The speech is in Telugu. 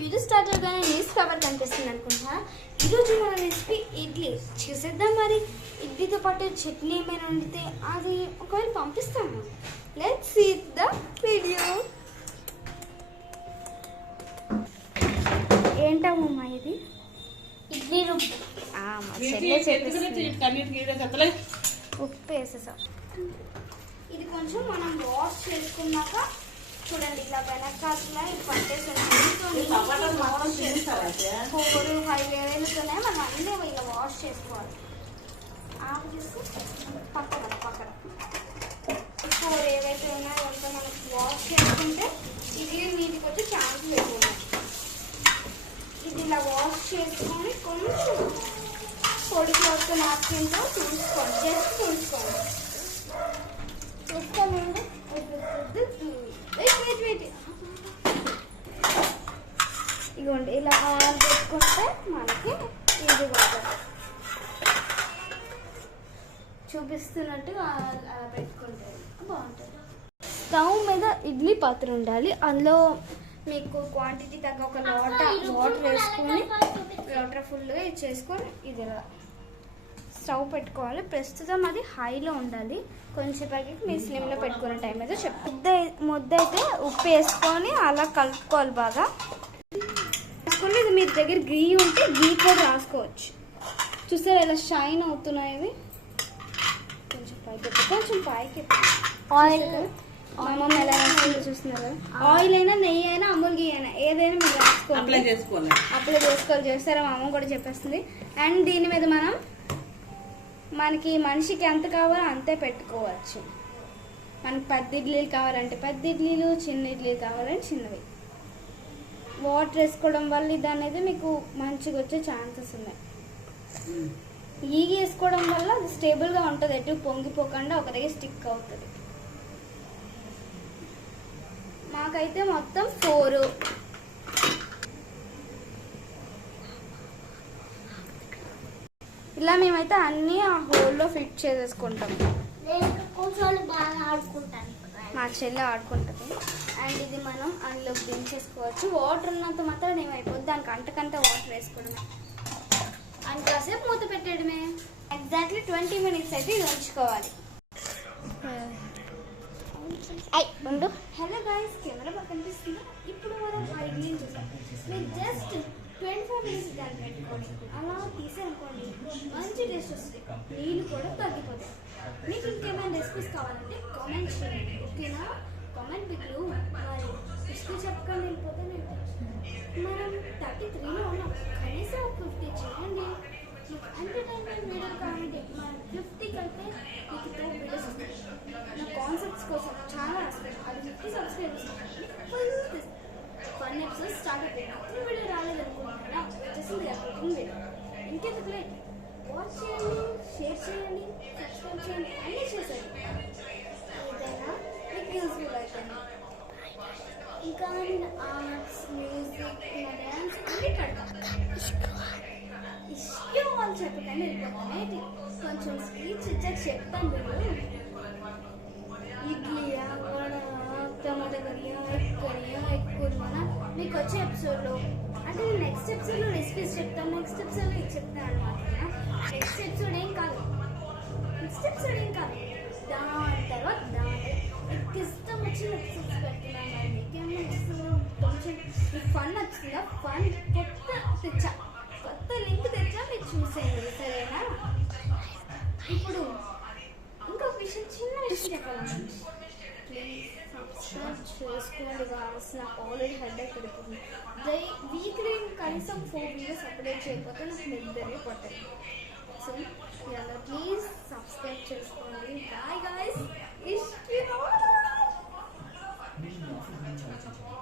వీడియో స్టార్ట్ అవగానే న్యూస్ పేపర్ కనిపిస్తుంది అనుకుంటా. ఈరోజు మన రెసిపీ ఇడ్లీ చేసేద్దాం. మరి ఇడ్లీతో పాటు చట్నీ ఏమైనా వండితే అది ఒకవేళ పంపిస్తాము. Let's see the video. ఏంటమ్మా ఇది? ఇడ్లీ రుబ్బు. ఉప్పు వేసేసాం. ఇది కొంచెం మనం వాష్ చేసుకున్నాక చూడండి ఇట్లా వెనకాల పట్టేసి 4-5 వేలుతోనే మనం అన్నీ ఇలా వాష్ చేసుకోవాలి. ఆకు తీసి పక్కన 4 ఏవైతే ఉన్నాయో అంతా మనకి వాష్ చేసుకుంటే ఇది నీటికి వచ్చే ఛాన్స్ లేకుండా ఇది ఇలా వాష్ చేసుకొని కొంచెం పొడి క్లాత్ నాప్కిన్తో తుడుచుకోండి. జస్ట్ తుడుచుకోండి. చూస్తానండి. ఇదిగోండి ఇలా ఆన్ పెట్టుకుంటే మనకి ఇది చూపిస్తున్నట్టు అలా పెట్టుకుంటే బాగుంటుంది. స్టవ్ మీద ఇడ్లీ పాత్ర ఉండాలి. అందులో మీకు క్వాంటిటీ తగ్గ ఒక వాటర్ వేసుకొని వాటర్ ఫుల్గా ఇచ్చేసుకొని ఇది స్టవ్ పెట్టుకోవాలి. ప్రస్తుతం అది హైలో ఉండాలి. కొంచెంసేపటికి మీ స్లిమ్లో పెట్టుకునే టైం అయితే ముద్ద అయితే ఉప్పు వేసుకొని అలా కలుపుకోవాలి బాగా. వేసుకొని ఇది మీ దగ్గర గీ ఉంటే గీ కూడా రాసుకోవచ్చు. చూసారా ఇలా షైన్ అవుతున్నాయి ఇవి. కొంచెం పైకి ఆయిల్ అమ్మమ్మ ఎలా రాసుకుంటూ చూస్తున్నారు. ఆయిల్ అయినా నెయ్యి అయినా అమూల్ గీ అయినా ఏదైనా మీరు రాసుకోవాలి. అప్లై చేసుకోవాలి. చేస్తారా మా అమ్మ కూడా చెప్పేస్తుంది. అండ్ దీని మీద మనకి మనిషికి ఎంత కావాలో అంతే పెట్టుకోవచ్చు. మనకి 10 ఇడ్లీలు కావాలంటే 10 ఇడ్లీలు, చిన్న ఇడ్లీలు కావాలంటే చిన్నవి. వాటర్ వేసుకోవడం వల్ల ఇది అనేది మీకు మంచిగా వచ్చే ఛాన్సెస్ ఉన్నాయి. ఈగి వేసుకోవడం వల్ల అది స్టేబుల్గా ఉంటుంది. ఎటు పొంగిపోకుండా ఒక దగ్గర స్టిక్ అవుతుంది. మాకైతే మొత్తం 4. ఇలా మేమైతే అన్నీ ఆ హోల్లో ఫిట్ చేసేసుకుంటాం. మా చెల్లి ఆడుకుంటుంది. అండ్ ఇది మనం అందులోకి దించేసుకోవచ్చు. వాటర్ ఉన్నంత మాత్రం ఏమైపోద్ది. దానికి అంటకంటే వాటర్ వేసుకోవడమే అండ్ కాసేపు మూత పెట్టడమే. ఎగ్జాక్ట్లీ 20 minutes అయితే ఇది ఉంచుకోవాలి. హలో గాయస్, కెమెరా బాగా కనిపిస్తుందా? ఇప్పుడు మనం ఇడ్లీ చూసాం. మీరు జస్ట్ 25 minutes దాన్ని పెట్టుకోండి. అలా తీసేనుకోండి మంచి టేస్ట్ వస్తుంది. నీళ్ళు కూడా తగ్గిపోతాయి. మీకు ఇంకేమైనా రెసిపీస్ కావాలంటే కామెంట్ చేయండి. ఓకేనా? కామెంట్ బిగ్లు మరి రెసిపీ చెప్పకుండా వెళ్ళిపోతే మనం 33లో ఉన్నాం. కనీసం 50 చేయండి. మీకు ఎంటర్టైన్మెంట్ వీడియో కావాలంటే మనం 50 కలిపే మీకు 2 వీడియోస్ వస్తాయి. నా కాన్సెప్ట్స్ కోసం చాలా వస్తాయి. అది 50 సబ్స్క్రైబర్స్ ఫన్ ఎపిసోడ్ స్టార్ట్ అయిపోయింది. వీడియో రాలేదనుకుంటున్నారా? వచ్చేసింది వీడియో. ఇంకెందుకు లేట్, వాచ్ చేయండి, షేర్ చేయండి, సబ్స్క్రైబ్ చేయండి, అన్నీ చేసేయండి. ఏదైనా మీకు యూస్ఫుల్ అవుతుంది. ఇంకా ఆర్ట్స్, మ్యూజిక్, డ్యాన్స్ అన్నీ కడతాం. ఇష్టం వాళ్ళు చెప్పకండి వెళ్ళిపోతాను. కొంచెం స్పీచ్ ఇచ్చాక చెప్తాను. మీరు ఇడ్లీయా, వడ, టమాటా కర్రీయా, ఎగ్ కర్రీయా మీకు వచ్చే ఎపిసోడ్లో అంటే నేను నెక్స్ట్ ఎపిసోడ్లో రెసిపీస్ చెప్తాను. నెక్స్ట్ ఎపిసోడ్లో ఇది చెప్తాను అనమాట. నెక్స్ట్ ఎపిసోడ్ ఏం కాదు. దాని తర్వాత మీకు ఇష్టం వచ్చిన ఎపిసోడ్స్ పెడుతున్నాను. మీకేమో కొంచెం మీకు ఫన్ వచ్చిందా? ఫన్ కొత్త లింక్ తెచ్చా మీరు చూసేయండి. సరేనా? ఇప్పుడు ఇంకొక విషయం, చిన్న విషయం చెప్పాలి. ప్లీజ్ సబ్స్క్రైబ్ చేసుకోండి గాయస్. నాకు ఆల్రెడీ హెడేక్ పడుతుంది. వీక్లీ కనీసం 4 వీడియోస్ అప్లోడ్ చేయకపోతే నాకు నిద్రే పట్టాయి. సో ఇలా